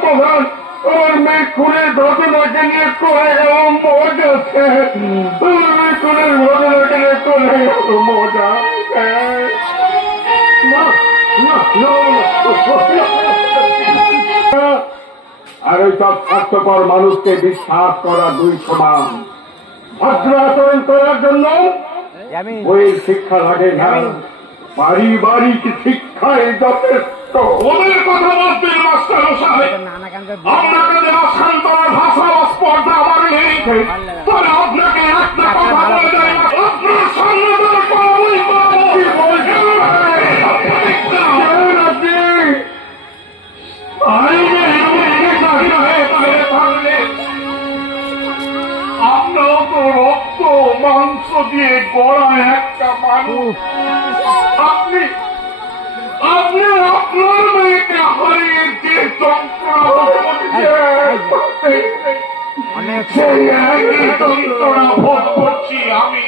প্রধান ওর মেয়ে খুনের ঘটনাকে নিয়ে করে গেল মজা মেয়ে খুনের ঘটনাকে নিয়ে করে গেল মজা আর ওই সব স্বার্থপর মানুষকে বিশ্বাস করা দুই সমান ভদ্র আচরণ করার জন্য বইয়ের শিক্ষা লাগে না পারিবারিক শিক্ষায় যথেষ্ট ওদের কথা বলতেন মাস্টার মশাই আপনাকে দেওয়া শান্তনার ভাষা স্পর্ধা আমার নিয়েছে তবে আপনাকে একটা কথা বলে দেয় আপনার সামনে আপনার তো রক্ত মাংস দিয়ে গড়া একটা মানুষ আপনি আপনার মেয়েকে হারিয়ে যে যন্ত্রণা সেই একই যন্ত্রণা ভোগ করছি আমি।